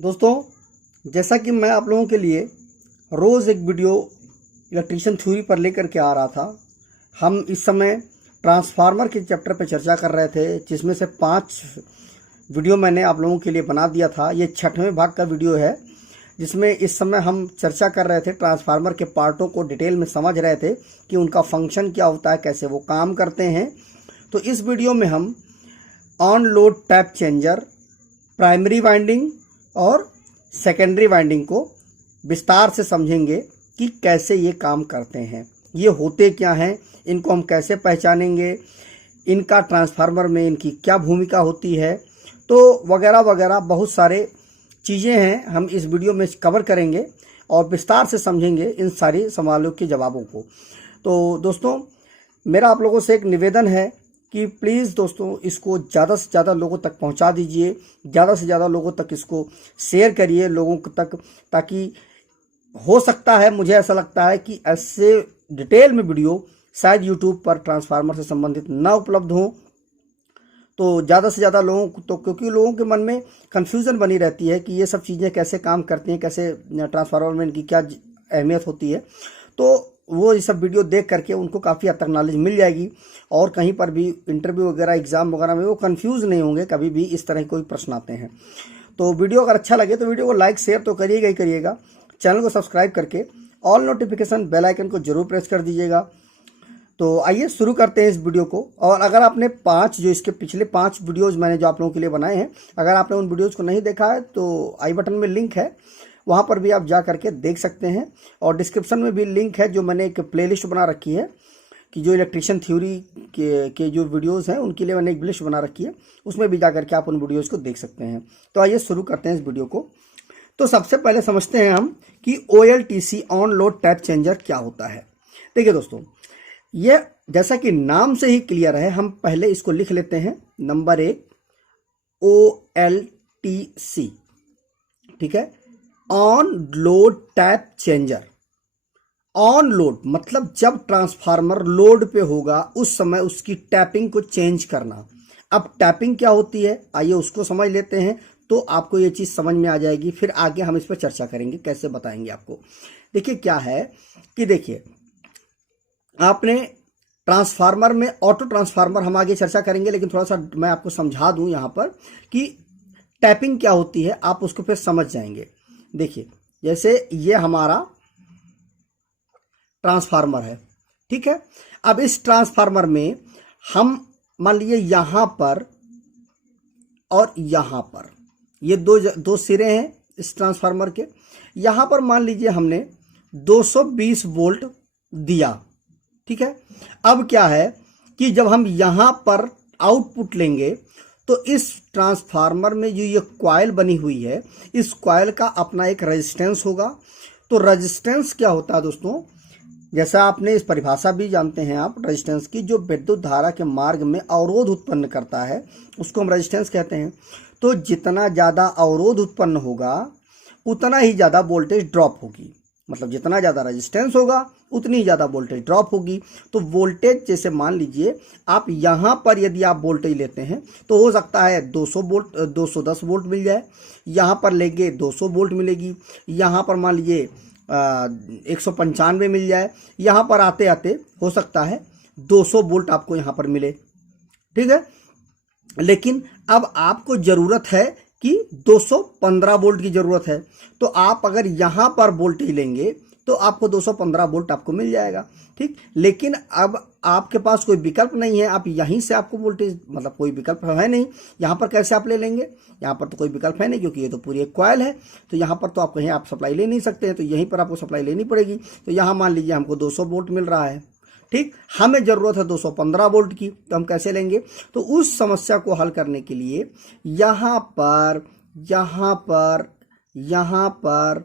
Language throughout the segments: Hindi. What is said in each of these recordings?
दोस्तों, जैसा कि मैं आप लोगों के लिए रोज़ एक वीडियो इलेक्ट्रिशियन थ्योरी पर लेकर के आ रहा था। हम इस समय ट्रांसफार्मर के चैप्टर पर चर्चा कर रहे थे, जिसमें से 5 वीडियो मैंने आप लोगों के लिए बना दिया था। ये 6वें भाग का वीडियो है, जिसमें इस समय हम चर्चा कर रहे थे, ट्रांसफार्मर के पार्टों को डिटेल में समझ रहे थे कि उनका फंक्शन क्या होता है, कैसे वो काम करते हैं। तो इस वीडियो में हम on load tap changer, primary winding और सेकेंडरी वाइंडिंग को विस्तार से समझेंगे कि कैसे ये काम करते हैं, ये होते क्या हैं, इनको हम कैसे पहचानेंगे, इनका ट्रांसफार्मर में इनकी क्या भूमिका होती है, तो वगैरह वगैरह बहुत सारे चीज़ें हैं हम इस वीडियो में कवर करेंगे और विस्तार से समझेंगे इन सारी सवालों के जवाबों को। तो दोस्तों, मेरा आप लोगों से एक निवेदन है कि प्लीज़ दोस्तों, इसको ज़्यादा से ज़्यादा लोगों तक पहुंचा दीजिए, ज़्यादा से ज़्यादा लोगों तक इसको शेयर करिए लोगों तक, ताकि हो सकता है, मुझे ऐसा लगता है कि ऐसे डिटेल में वीडियो शायद यूट्यूब पर ट्रांसफार्मर से संबंधित ना उपलब्ध हो। तो ज़्यादा से ज़्यादा लोगों को, तो क्योंकि लोगों के मन में कन्फ्यूज़न बनी रहती है कि ये सब चीज़ें कैसे काम करती हैं, कैसे ट्रांसफार्मर में इनकी क्या अहमियत होती है, तो वो ये सब वीडियो देख करके उनको काफ़ी हद तक नॉलेज मिल जाएगी और कहीं पर भी इंटरव्यू वगैरह, एग्जाम वगैरह में वो कंफ्यूज नहीं होंगे कभी भी इस तरह के कोई प्रश्न आते हैं। तो वीडियो अगर अच्छा लगे तो वीडियो को लाइक शेयर तो करिएगा ही करिएगा, चैनल को सब्सक्राइब करके ऑल नोटिफिकेशन बेल आइकन को जरूर प्रेस कर दीजिएगा। तो आइए शुरू करते हैं इस वीडियो को। और अगर आपने 5 जो इसके पिछले 5 वीडियोज़ मैंने जो आप लोगों के लिए बनाए हैं, अगर आपने उन वीडियोज़ को नहीं देखा है तो आई बटन में लिंक है, वहाँ पर भी आप जा करके देख सकते हैं। और डिस्क्रिप्शन में भी लिंक है, जो मैंने एक प्लेलिस्ट बना रखी है कि जो इलेक्ट्रिशियन थ्योरी के जो वीडियोस हैं उनके लिए मैंने एक लिस्ट बना रखी है, उसमें भी जा करके आप उन वीडियोस को देख सकते हैं। तो आइए शुरू करते हैं इस वीडियो को। तो सबसे पहले समझते हैं हम कि OLTC on load tap changer क्या होता है। देखिए दोस्तों, ये जैसा कि नाम से ही क्लियर है, हम पहले इसको लिख लेते हैं। नंबर 1 OLTC, ठीक है, on load tap changer. On load मतलब जब ट्रांसफार्मर लोड पे होगा उस समय उसकी टैपिंग को चेंज करना। अब टैपिंग क्या होती है, आइए उसको समझ लेते हैं, तो आपको ये चीज समझ में आ जाएगी। फिर आगे हम इस पर चर्चा करेंगे, कैसे बताएंगे आपको। देखिए क्या है कि देखिए, आपने ट्रांसफार्मर में, ऑटो ट्रांसफार्मर हम आगे चर्चा करेंगे, लेकिन थोड़ा सा मैं आपको समझा दूं यहां पर कि टैपिंग क्या होती है, आप उसको फिर समझ जाएंगे। देखिए, जैसे ये हमारा ट्रांसफार्मर है, ठीक है। अब इस ट्रांसफार्मर में हम मान लीजिए यहां पर और यहां पर ये दो सिरे हैं इस ट्रांसफार्मर के। यहां पर मान लीजिए हमने 220 वोल्ट दिया, ठीक है। अब क्या है कि जब हम यहां पर आउटपुट लेंगे तो इस ट्रांसफार्मर में जो ये कॉइल बनी हुई है, इस कॉइल का अपना एक रेजिस्टेंस होगा। तो रेजिस्टेंस क्या होता है दोस्तों, जैसा आपने इस परिभाषा भी जानते हैं आप रेजिस्टेंस की, जो विद्युत धारा के मार्ग में अवरोध उत्पन्न करता है उसको हम रेजिस्टेंस कहते हैं। तो जितना ज़्यादा अवरोध उत्पन्न होगा उतना ही ज़्यादा वोल्टेज ड्रॉप होगी, मतलब जितना ज़्यादा रेजिस्टेंस होगा उतनी ही ज़्यादा वोल्टेज ड्रॉप होगी। तो वोल्टेज, जैसे मान लीजिए आप यहाँ पर यदि आप वोल्टेज लेते हैं तो हो सकता है 200 वोल्ट, 210 वोल्ट मिल जाए, यहाँ पर लेंगे 200 वोल्ट मिलेगी, यहाँ पर मान लीजिए 195 मिल जाए, यहाँ पर आते आते हो सकता है 200 वोल्ट आपको यहाँ पर मिले, ठीक है। लेकिन अब आपको ज़रूरत है कि 215 वोल्ट की ज़रूरत है, तो आप अगर यहाँ पर वोल्टेज लेंगे तो आपको 215 वोल्ट आपको मिल जाएगा, ठीक। लेकिन अब आपके पास कोई विकल्प नहीं है, आप यहीं से आपको वोल्टेज, मतलब कोई विकल्प है नहीं, यहाँ पर कैसे आप ले लेंगे, यहाँ पर तो कोई विकल्प है नहीं क्योंकि ये तो पूरी एक कॉइल है। तो यहाँ पर तो आप कहीं आप सप्लाई ले नहीं सकते हैं, तो यहीं पर आपको सप्लाई लेनी पड़ेगी। तो यहाँ मान लीजिए हमको 200 वोल्ट मिल रहा है, ठीक, हमें ज़रूरत है 215 वोल्ट की, तो हम कैसे लेंगे। तो उस समस्या को हल करने के लिए यहाँ पर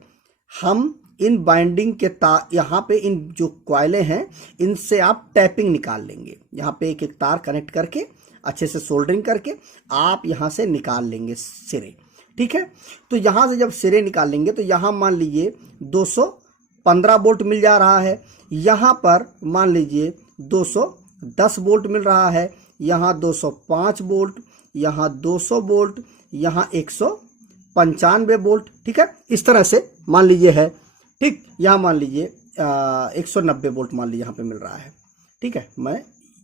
हम इन बाइंडिंग के तार, यहाँ पे इन जो कॉइलें हैं इनसे आप टैपिंग निकाल लेंगे। यहाँ पे एक एक तार कनेक्ट करके अच्छे से सोल्डरिंग करके आप यहाँ से निकाल लेंगे सिरे, ठीक है। तो यहाँ से जब सिरे निकाल लेंगे तो यहाँ मान लीजिए 215 वोल्ट मिल जा रहा है, यहाँ पर मान लीजिए 210 वोल्ट मिल रहा है, यहाँ 205 वोल्ट, यहाँ 200 वोल्ट, यहाँ 100 195 वोल्ट, ठीक है, इस तरह से मान लीजिए है, ठीक। यहाँ मान लीजिए 190 वोल्ट मान लीजिए यहाँ पे मिल रहा है, ठीक है, मैं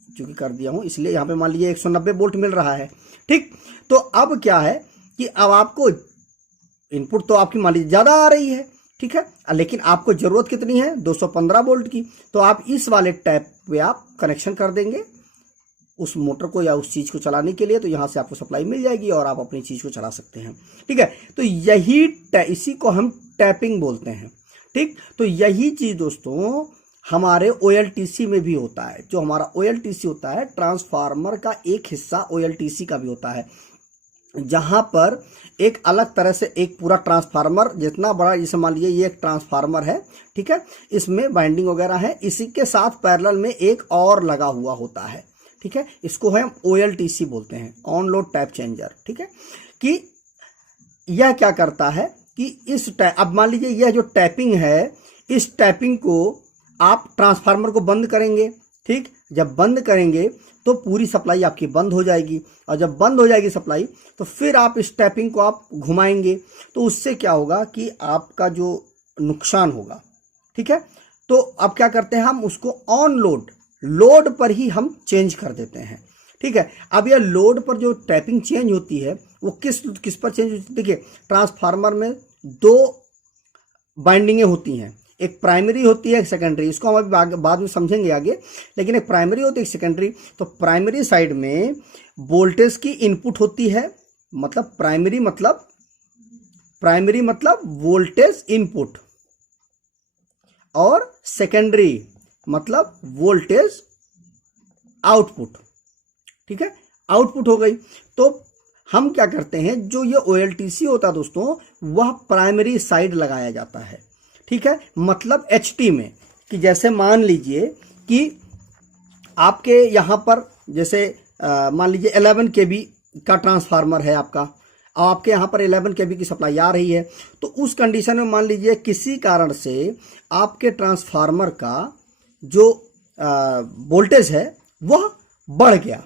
चूंकि कर दिया हूँ इसलिए यहाँ पे मान लीजिए 190 वोल्ट मिल रहा है, ठीक। तो अब क्या है कि अब आपको इनपुट तो आपकी मान लीजिए ज़्यादा आ रही है, ठीक है, लेकिन आपको ज़रूरत कितनी है, 215 वोल्ट की। तो आप इस वाले टैप पे आप कनेक्शन कर देंगे उस मोटर को या उस चीज़ को चलाने के लिए, तो यहाँ से आपको सप्लाई मिल जाएगी और आप अपनी चीज़ को चला सकते हैं, ठीक है। तो यही इसी को हम टैपिंग बोलते हैं, ठीक। तो यही चीज़ दोस्तों हमारे OLTC में भी होता है। जो हमारा OLTC होता है, ट्रांसफार्मर का एक हिस्सा OLTC का भी होता है, जहां पर एक अलग तरह से एक पूरा ट्रांसफार्मर जितना बड़ा, जैसे मान लीजिए ये एक ट्रांसफार्मर है, ठीक है, इसमें वाइंडिंग वगैरह है, इसी के साथ पैरेलल में एक और लगा हुआ होता है, ठीक है, इसको हम OLTC बोलते हैं, ऑन लोड टैप चेंजर, ठीक है। कि यह क्या करता है कि इस अब मान लीजिए यह जो टैपिंग है, इस टैपिंग को आप ट्रांसफार्मर को बंद करेंगे, ठीक। जब बंद करेंगे तो पूरी सप्लाई आपकी बंद हो जाएगी, और जब बंद हो जाएगी सप्लाई तो फिर आप इस टैपिंग को आप घुमाएंगे, तो उससे क्या होगा कि आपका जो नुकसान होगा, ठीक है। तो अब क्या करते हैं, हम उसको ऑन लोड पर ही हम चेंज कर देते हैं, ठीक है। अब यह लोड पर जो टैपिंग चेंज होती है वो किस पर चेंज होती है, देखिए ट्रांसफार्मर में दो बाइंडिंगें होती हैं, एक प्राइमरी होती है, एक सेकेंडरी, इसको हम अभी बाद में समझेंगे आगे, लेकिन एक प्राइमरी होती है, एक सेकेंडरी। तो प्राइमरी साइड में वोल्टेज की इनपुट होती है, मतलब प्राइमरी मतलब वोल्टेज इनपुट, और सेकेंडरी मतलब वोल्टेज आउटपुट, ठीक है, आउटपुट हो गई। तो हम क्या करते हैं, जो ये OLTC होता है दोस्तों, वह प्राइमरी साइड लगाया जाता है, ठीक है, मतलब HT में, कि जैसे मान लीजिए कि आपके यहाँ पर जैसे मान लीजिए 11 kV का ट्रांसफार्मर है आपका, आपके यहाँ पर 11 kV की सप्लाई आ रही है, तो उस कंडीशन में मान लीजिए किसी कारण से आपके ट्रांसफार्मर का जो वोल्टेज है वह बढ़ गया,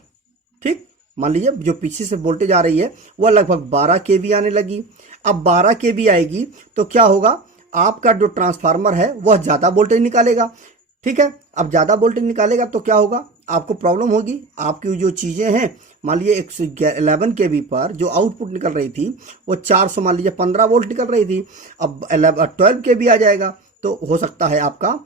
ठीक। मान लीजिए जो पीछे से वोल्टेज आ रही है वह लगभग 12 kV आने लगी। अब 12 kV आएगी तो क्या होगा, आपका जो ट्रांसफार्मर है वह ज़्यादा वोल्टेज निकालेगा, ठीक है। अब ज़्यादा वोल्टेज निकालेगा तो क्या होगा, आपको प्रॉब्लम होगी, आपकी जो चीज़ें हैं, मान लीजिए 11 kV पर जो आउटपुट निकल रही थी वो 400 मान लीजिए 15 वोल्ट निकल रही थी, अब 12 kV आ जाएगा तो हो सकता है आपका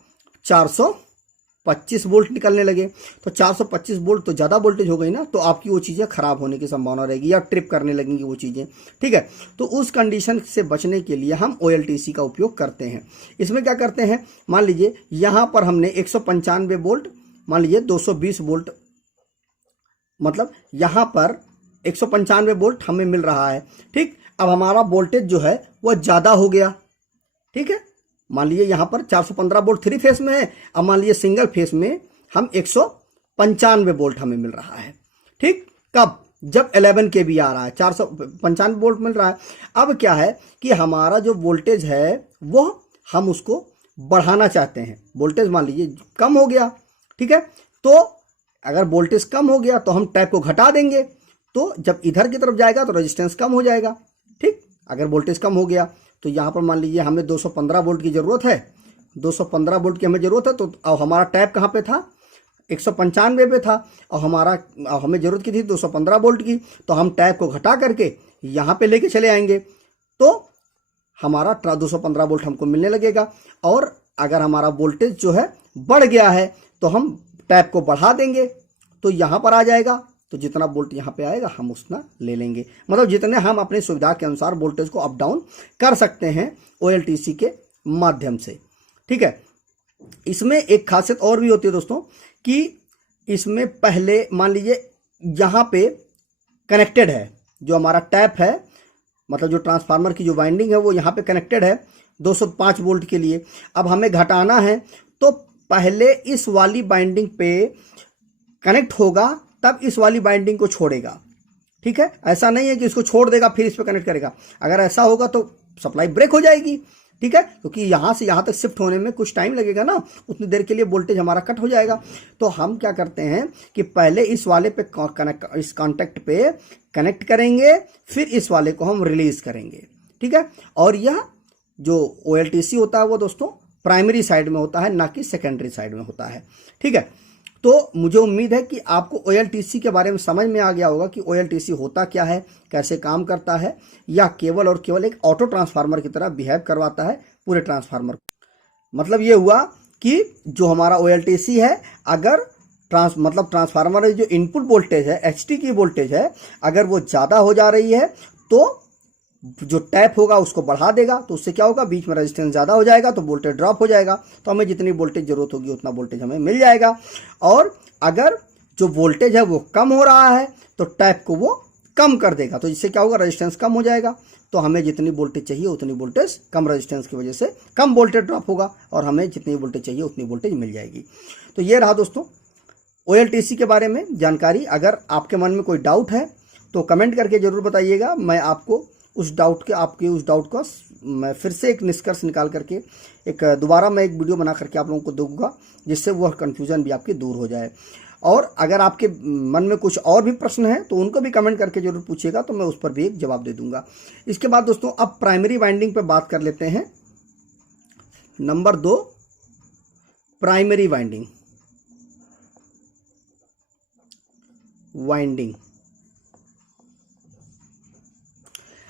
425 वोल्ट निकलने लगे। तो 425 वोल्ट तो ज़्यादा वोल्टेज हो गई ना, तो आपकी वो चीज़ें खराब होने की संभावना रहेगी या ट्रिप करने लगेंगी वो चीज़ें, ठीक है। तो उस कंडीशन से बचने के लिए हम OLTC का उपयोग करते हैं। इसमें क्या करते हैं, मान लीजिए यहाँ पर हमने 195 वोल्ट, मान लीजिए 220 वोल्ट, मतलब यहाँ पर 195 वोल्ट हमें मिल रहा है, ठीक। अब हमारा वोल्टेज जो है वह ज़्यादा हो गया, ठीक है। मान लीजिए यहाँ पर 415 वोल्ट 3 फेस में है, अब मान लीजिए सिंगल फेस में हम 195 वोल्ट हमें मिल रहा है, ठीक। कब, जब 11 kV आ रहा है, 495 वोल्ट मिल रहा है। अब क्या है कि हमारा जो वोल्टेज है वह हम उसको बढ़ाना चाहते हैं, वोल्टेज मान लीजिए कम हो गया, ठीक है। तो अगर वोल्टेज कम हो गया तो हम टैप को घटा देंगे, तो जब इधर की तरफ जाएगा तो रेजिस्टेंस कम हो जाएगा, ठीक। अगर वोल्टेज कम हो गया तो यहाँ पर मान लीजिए हमें 215 वोल्ट की ज़रूरत है, 215 वोल्ट की हमें ज़रूरत है, तो अब हमारा टैप कहाँ पे था, 195 पे था, और हमें ज़रूरत की थी 215 वोल्ट की, तो हम टैप को घटा करके यहाँ पे लेके चले आएंगे, तो हमारा 215 वोल्ट हमको मिलने लगेगा। और अगर हमारा वोल्टेज जो है बढ़ गया है तो हम टैप को बढ़ा देंगे, तो यहाँ पर आ जाएगा, तो जितना वोल्ट यहाँ पे आएगा हम उतना ले लेंगे, मतलब जितने हम अपनी सुविधा के अनुसार वोल्टेज को अप डाउन कर सकते हैं OLTC के माध्यम से, ठीक है। इसमें एक खासियत और भी होती है दोस्तों, कि इसमें पहले मान लीजिए यहाँ पे कनेक्टेड है, जो हमारा टैप है, मतलब जो ट्रांसफार्मर की जो वाइंडिंग है वो यहाँ पे कनेक्टेड है 205 वोल्ट के लिए। अब हमें घटाना है तो पहले इस वाली बाइंडिंग पे कनेक्ट होगा, तब इस वाली बाइंडिंग को छोड़ेगा, ठीक है। ऐसा नहीं है कि इसको छोड़ देगा फिर इस पे कनेक्ट करेगा, अगर ऐसा होगा तो सप्लाई ब्रेक हो जाएगी, ठीक है, क्योंकि यहाँ से यहाँ तक शिफ्ट होने में कुछ टाइम लगेगा ना, उतनी देर के लिए वोल्टेज हमारा कट हो जाएगा। तो हम क्या करते हैं कि पहले इस वाले पे इस कॉन्टैक्ट पे कनेक्ट करेंगे, फिर इस वाले को हम रिलीज करेंगे, ठीक है। और यह जो OLTC होता है वो दोस्तों प्राइमरी साइड में होता है, ना कि सेकेंडरी साइड में होता है, ठीक है। तो मुझे उम्मीद है कि आपको OLTC के बारे में समझ में आ गया होगा कि OLTC होता क्या है, कैसे काम करता है, या केवल और केवल एक ऑटो ट्रांसफार्मर की तरह बिहेव करवाता है पूरे ट्रांसफार्मर को। मतलब ये हुआ कि जो हमारा OLTC है, अगर ट्रांसफार्मर में जो इनपुट वोल्टेज है, HT की वोल्टेज है, अगर वो ज़्यादा हो जा रही है तो जो टैप होगा उसको बढ़ा देगा, तो उससे क्या होगा, बीच में रेजिस्टेंस ज़्यादा हो जाएगा तो वोल्टेज ड्रॉप हो जाएगा, तो हमें जितनी वोल्टेज ज़रूरत होगी उतना वोल्टेज हमें मिल जाएगा। और अगर जो वोल्टेज है वो कम हो रहा है तो टैप को वो कम कर देगा, तो इससे क्या होगा, रेजिस्टेंस कम हो जाएगा, तो हमें जितनी वोल्टेज चाहिए उतनी वोल्टेज कम रेजिस्टेंस की वजह से कम वोल्टेज ड्रॉप होगा और हमें जितनी वोल्टेज चाहिए उतनी वोल्टेज मिल जाएगी। तो ये रहा दोस्तों OLTC के बारे में जानकारी। अगर आपके मन में कोई डाउट है तो कमेंट करके ज़रूर बताइएगा, मैं आपको आपके उस डाउट का मैं फिर से एक निष्कर्ष निकाल करके दोबारा मैं एक वीडियो बना करके आप लोगों को दूंगा, जिससे वह कन्फ्यूज़न भी आपकी दूर हो जाए। और अगर आपके मन में कुछ और भी प्रश्न है तो उनको भी कमेंट करके जरूर पूछिएगा, तो मैं उस पर भी एक जवाब दे दूंगा। इसके बाद दोस्तों अब प्राइमरी वाइंडिंग पे बात कर लेते हैं। Number 2, primary winding.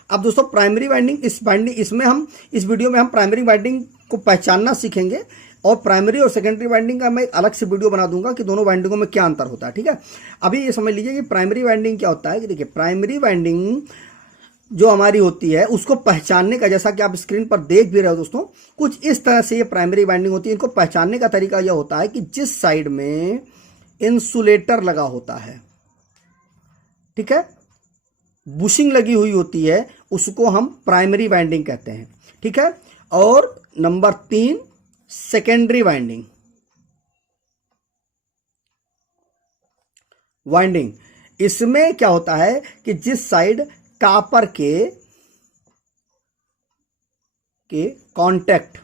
अब दोस्तों प्राइमरी वाइंडिंग, इस वीडियो में हम प्राइमरी वाइंडिंग को पहचानना सीखेंगे, और प्राइमरी और सेकेंडरी वाइंडिंग का मैं अलग से वीडियो बना दूंगा कि दोनों वाइंडिंगों में क्या अंतर होता है, ठीक है। अभी ये समझ लीजिए कि प्राइमरी वाइंडिंग क्या होता है। कि देखिए प्राइमरी वाइंडिंग जो हमारी होती है उसको पहचानने का, जैसा कि आप स्क्रीन पर देख भी रहे हो दोस्तों, कुछ इस तरह से ये प्राइमरी वाइंडिंग होती है। इनको पहचानने का तरीका यह होता है कि जिस साइड में इंसुलेटर लगा होता है, ठीक है, बुशिंग लगी हुई होती है, उसको हम प्राइमरी वाइंडिंग कहते हैं, ठीक है। और नंबर 3, सेकेंडरी वाइंडिंग। इसमें क्या होता है कि जिस साइड कॉपर के कांटेक्ट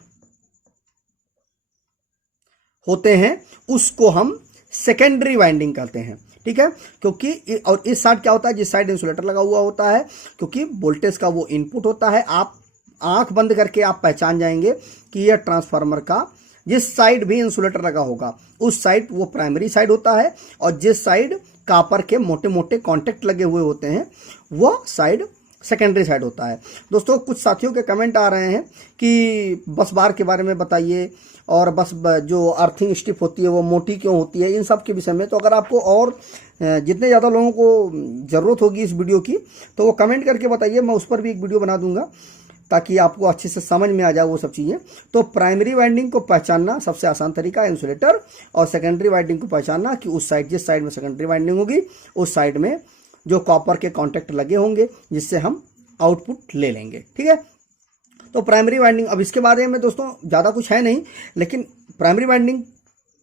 होते हैं उसको हम सेकेंडरी वाइंडिंग कहते हैं, ठीक है। क्योंकि और इस साइड क्या होता है, जिस साइड इंसुलेटर लगा हुआ होता है, क्योंकि वोल्टेज का वो इनपुट होता है। आप आंख बंद करके आप पहचान जाएंगे कि यह ट्रांसफार्मर का जिस साइड भी इंसुलेटर लगा होगा उस साइड वो प्राइमरी साइड होता है, और जिस साइड कॉपर के मोटे मोटे कॉन्टेक्ट लगे हुए होते हैं वो साइड सेकेंडरी साइड होता है। दोस्तों कुछ साथियों के कमेंट आ रहे हैं कि बस बार के बारे में बताइए, और बस जो अर्थिंग स्ट्रिप होती है वो मोटी क्यों होती है, इन सब के विषय में। तो अगर आपको और जितने ज़्यादा लोगों को ज़रूरत होगी इस वीडियो की तो वो कमेंट करके बताइए, मैं उस पर भी एक वीडियो बना दूंगा ताकि आपको अच्छे से समझ में आ जाए वो सब चीज़ें। तो प्राइमरी वाइंडिंग को पहचानना सबसे आसान तरीका है इंसुलेटर, और सेकेंडरी वाइंडिंग को पहचानना कि उस साइड, जिस साइड में सेकेंडरी वाइंडिंग होगी उस साइड में जो कॉपर के कॉन्टेक्ट लगे होंगे, जिससे हम आउटपुट ले लेंगे, ठीक है। तो प्राइमरी वाइंडिंग, अब इसके बारे में दोस्तों ज़्यादा कुछ है नहीं, लेकिन प्राइमरी वाइंडिंग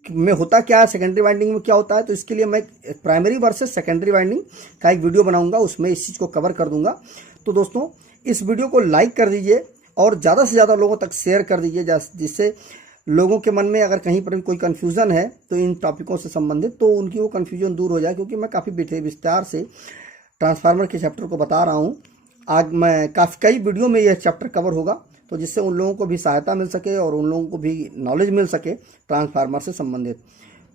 में होता क्या है, सेकेंडरी वाइंडिंग में क्या होता है, तो इसके लिए मैं प्राइमरी वर्सेस सेकेंडरी वाइंडिंग का एक वीडियो बनाऊंगा, उसमें इस चीज़ को कवर कर दूंगा। तो दोस्तों इस वीडियो को लाइक कर दीजिए और ज़्यादा से ज़्यादा लोगों तक शेयर कर दीजिए, जिससे लोगों के मन में अगर कहीं पर कोई कन्फ्यूज़न है तो इन टॉपिकों से संबंधित, तो उनकी वो कन्फ्यूजन दूर हो जाए। क्योंकि मैं काफ़ी विस्तार से ट्रांसफार्मर के चैप्टर को बता रहा हूँ, आज मैं कई वीडियो में यह चैप्टर कवर होगा, तो जिससे उन लोगों को भी सहायता मिल सके और उन लोगों को भी नॉलेज मिल सके ट्रांसफार्मर से संबंधित।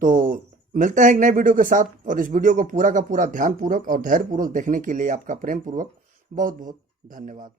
तो मिलते हैं एक नए वीडियो के साथ, और इस वीडियो को पूरा का पूरा ध्यानपूर्वक और धैर्यपूर्वक देखने के लिए आपका प्रेम पूर्वक बहुत बहुत धन्यवाद।